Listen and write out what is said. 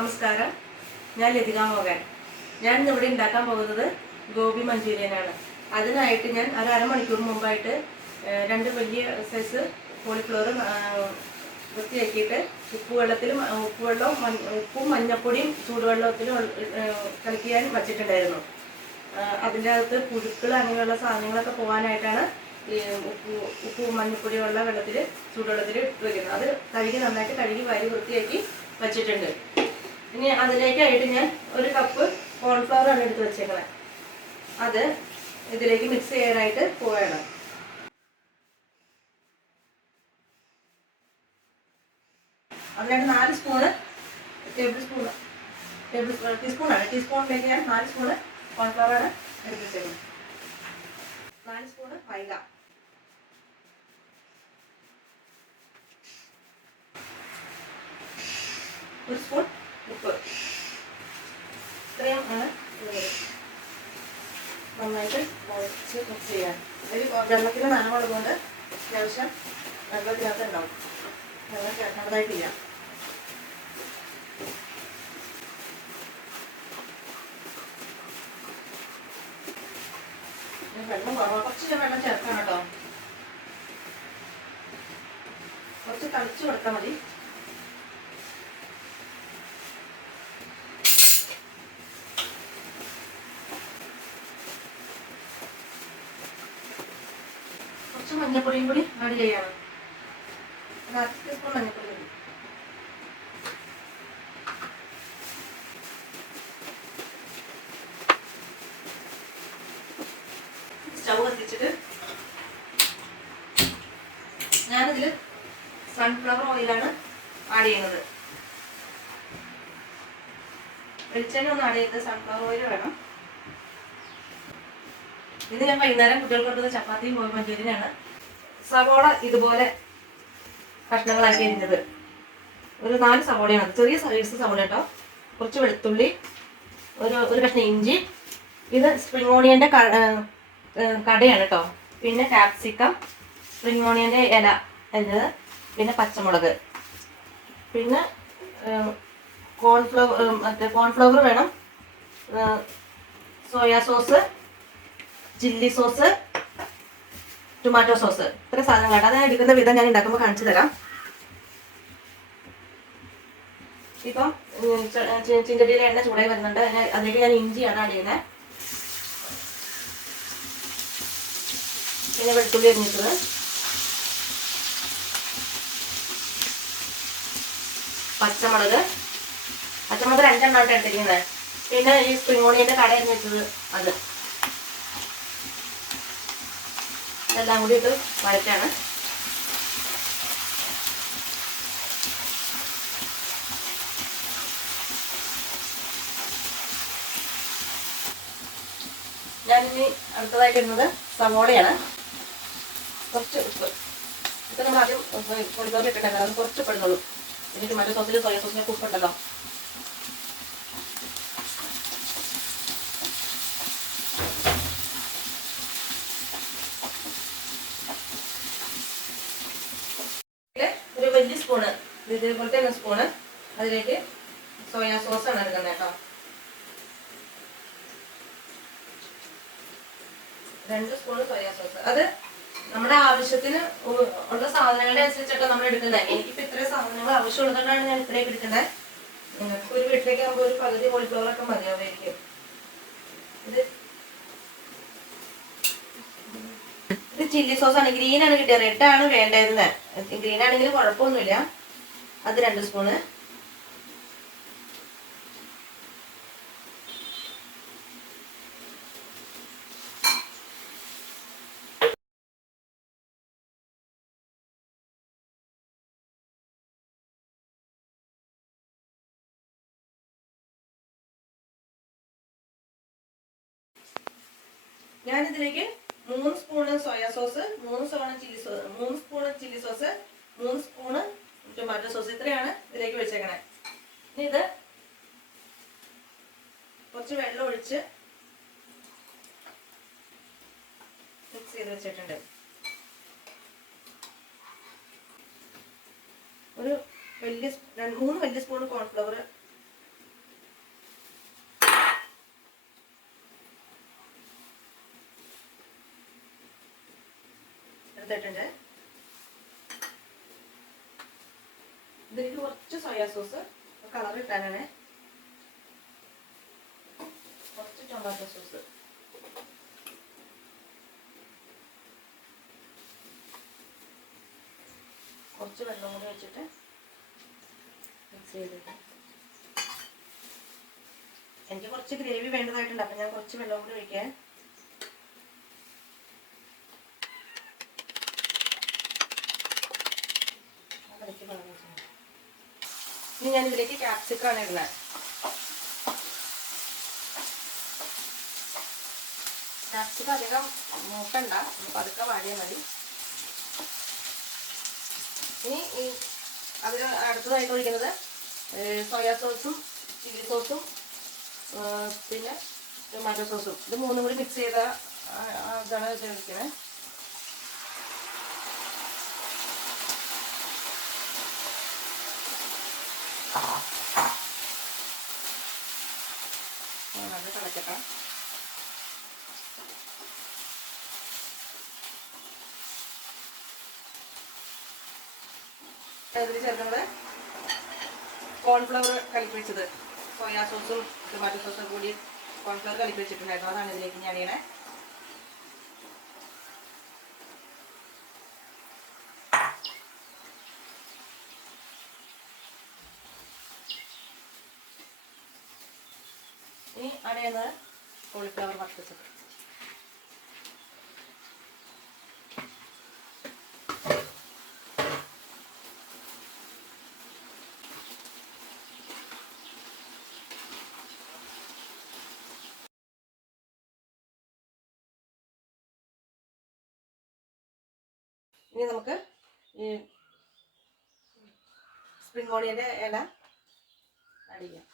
നമസ്കാരം, ഞാൻ ലതിക മോഹൻ. ഞാൻ ഇന്നിവിടെ ഉണ്ടാക്കാൻ പോകുന്നത് ഗോബി മഞ്ചൂരിയനാണ്. അതിനായിട്ട് ഞാൻ അരമണിക്കൂർ മുമ്പായിട്ട് 2 വലിയ സൈസ് കോളിഫ്ലവർ വൃത്തിയാക്കിയിട്ട് ഉപ്പും മഞ്ഞപ്പൊടിയും ചൂടുവെള്ളത്തിലും കലക്കിയാൻ വച്ചിട്ടുണ്ടായിരുന്നു. അതിൻ്റെ അകത്ത് പുഴുക്കൾ അങ്ങനെയുള്ള സാധനങ്ങളൊക്കെ പോകാനായിട്ടാണ് ഈ ഉപ്പും മഞ്ഞപ്പൊടിയുള്ള ചൂടുവെള്ളത്തിൽ ഇട്ട് വയ്ക്കുന്നത്. അത് നന്നായിട്ട് കഴുകി വാരി വൃത്തിയാക്കി വച്ചിട്ടുണ്ട്. ഇനി അതിലേക്കായിട്ട് ഞാൻ 1 കപ്പ് കോൺഫ്ലവർ ആണ് എടുത്ത് വെച്ചേക്കുന്നത്. അത് ഇതിലേക്ക് മിക്സ് ചെയ്യാനായിട്ട് പോവുകയാണ്. അതിനായിട്ട് 4 സ്പൂണ് ടീസ്പൂണിലേക്ക് ഞാൻ 4 സ്പൂണ് കോൺഫ്ലവർ ആണ് എടുത്ത് വെച്ചേക്കുന്നത്. 4 സ്പൂണ് മൈദ, 1 സ്പൂൺ ഉപ്പ്. ഇത്രയും ആണ് നന്നായിട്ട് കുഴച്ച് മിക്സ് ചെയ്യാൻ. ഒരു വെള്ളത്തിൽ നനവുള്ളതുകൊണ്ട് അത്യാവശ്യം വെള്ളത്തിനകത്ത് ഉണ്ടാവും. വെള്ളം ചേർക്കേണ്ടതായിട്ട് ചെയ്യാം. വെള്ളം കുറച്ച് വെള്ളം ചേർക്കണം കേട്ടോ. കുറച്ച് തളിച്ചു കൊടുത്താൽ മതി. കുറച്ച് മഞ്ഞപ്പൊടിയും കൂടി ആഡ് ചെയ്യണം. 1/2 ടീസ്പൂൺ മഞ്ഞപ്പൊടി മതി. സ്റ്റൗ കത്തിച്ചിട്ട് ഞാനിതിൽ സൺഫ്ലവർ ഓയിലാണ് ആഡ് ചെയ്യുന്നത്. വെളിച്ചെണ്ണ ഒന്നും ആഡ് ചെയ്തത് സൺഫ്ലവർ ഓയിൽ വേണം. ഇത് ഞാൻ വൈകുന്നേരം കുട്ടികൾക്ക് കൊടുക്കുന്ന ചപ്പാത്തിയും ഗോബി മഞ്ചൂരിയനാണ്. സവോള ഇതുപോലെ കഷ്ണങ്ങളാക്കി അരിഞ്ഞത് ഒരു 4 സവോളയാണ്. ചെറിയ സൈസ് സവോള കേട്ടോ. കുറച്ച് വെളുത്തുള്ളി, ഒരു കഷ്ണം ഇഞ്ചി. ഇത് സ്പ്രിംഗ് ഓണിയൻ്റെ കടയാണ് കേട്ടോ. പിന്നെ കാപ്സിക്കം, സ്പ്രിംഗ് ഓണിയൻ്റെ ഇല അരിഞ്ഞത്, പിന്നെ പച്ചമുളക്, പിന്നെ കോൺഫ്ലവർ വേണം, soya sauce, chilli sauce, tomato sauce. ഇത്ര സാധനം വേണ്ട. അത് എടുക്കുന്ന വിധം ഞാൻ ഉണ്ടാക്കുമ്പോൾ കാണിച്ചു തരാം. ഇപ്പം ചിന്തടിയിലെ എണ്ണ ചൂടായി വരുന്നുണ്ട്. അതിലേക്ക് ഞാൻ ഇഞ്ചിയാണ് ആഡ് ചെയ്യുന്നത്. പിന്നെ വെളുത്തുള്ളി അരിഞ്ഞിട്ടത്, പച്ചമുളക് 2 എണ്ണമായിട്ട് എടുത്തിരിക്കുന്നത്. പിന്നെ ഈ സ്പ്രിംഗ് ഓണിയൻ്റെ കട അരിഞ്ഞിട്ടത്, അത് എല്ലാം കൂടി ഇട്ട് വഴറ്റാണ്. ഞാനിനി അടുത്തതായിട്ട് ഇടുന്നത് സവോളയാണ്. കുറച്ച് ഉപ്പ്. ഇപ്പം നമ്മൾ ആദ്യം കോളിഫ്ലവർ ഇട്ടിട്ടുണ്ടായിരുന്നു. അത് കുറച്ച് ഇടുന്നുള്ളൂ. ഇനി ടൊമാറ്റോ സോസിൽ സോയാ സോസിനൊക്കെ ഉപ്പുണ്ടല്ലോ. ഒരു വലിയ സ്പൂണ്, ഇതേപോലത്തെ തന്നെ സ്പൂണ്, അതിലേക്ക് സോയാ സോസാണ് എടുക്കുന്നത് കേട്ടോ. 2 സ്പൂണ് സോയാ സോസ്. അത് നമ്മുടെ ആവശ്യത്തിന് ഉള്ള സാധനങ്ങളുടെ അനുസരിച്ചിട്ട് നമ്മൾ എടുക്കുന്നത്. എനിക്കിപ്പോൾ ഇത്രയും സാധനങ്ങൾ ആവശ്യമുള്ളതുകൊണ്ടാണ് ഞാൻ ഇത്രയൊക്കെ എടുക്കുന്നത്. നിങ്ങൾക്ക് ഒരു വീട്ടിലേക്ക് ആകുമ്പോൾ ഒരു പകുതി കോളിഫ്ലവറൊക്കെ മതിയാവുമായിരിക്കും. ഇത് ചില്ലി സോസാണ്. ഗ്രീനാണ് കിട്ടിയത്, റെഡാണ് വേണ്ടായിരുന്നത്. ഗ്രീൻ ആണെങ്കിലും കുഴപ്പമൊന്നുമില്ല. അത് 2 സ്പൂണ്. ഞാനിതിലേക്ക് 3 spoon soya sauce, 3 spoon chilli sauce, 3 spoon tomato sauce, ഇത്രയാണ് ഇതിലേക്ക് വെച്ചേക്കണേ. ഇനി ഇത് കുറച്ച് വെള്ളം ഒഴിച്ച് മിക്സ് ചെയ്ത് വെച്ചിട്ടുണ്ട്. ഒരു 3 വലിയ സ്പൂൺ കോൺഫ്ലവർ എടുത്തിട്ടുണ്ട്. ഇതിലേക്ക് കുറച്ച് സോയാ സോസ് കളർ കിട്ടാനാണ്, കുറച്ച് ടൊമാറ്റോ സോസ്, കുറച്ച് വെള്ളം കൂടി വെച്ചിട്ട് മിക്സ് ചെയ്തിട്ട്, എനിക്ക് കുറച്ച് ഗ്രേവി വേണ്ടതായിട്ടുണ്ട്. അപ്പം ഞാൻ കുറച്ച് വെള്ളം കൂടി ഒഴിക്കാൻ. ഇനി ഞാൻ ഇതിലേക്ക് ക്യാപ്സിക്കാണ് ഇടുന്നത്. ക്യാപ്സിക്കം അധികം മൂക്കണ്ട, പതുക്കെ വാടിയാൽ മതി. ഇനി അതിന് അടുത്തതായിട്ട് ഒഴിക്കുന്നത് സോയാ സോസും ചില്ലി സോസും പിന്നെ ടൊമാറ്റോ സോസും. ഇത് മൂന്നും കൂടി മിക്സ് ചെയ്ത അതാണ് ഒഴിക്കുന്നത്. അത് തിളക്കട്ടെ. ഇതിൽ ചേർക്കുന്നത് കോൺഫ്ലവർ കലക്കി വെച്ചത്, സോയാ സോസും ടൊമാറ്റോ സോസും കൂടി കോൺഫ്ലവർ കലക്കി വെച്ചിട്ടുണ്ടായിരുന്നു. അതാണ് ഇതിലേക്ക് ഞാൻ ഇടണേ. ഇനി അടയുന്നത് കോളിഫ്ലവർ വറുത്തത്. ഇനി നമുക്ക് ഈ സ്പ്രിംഗ് ഓണിയൻ്റെ ഇല ആഡ് ചെയ്യാം.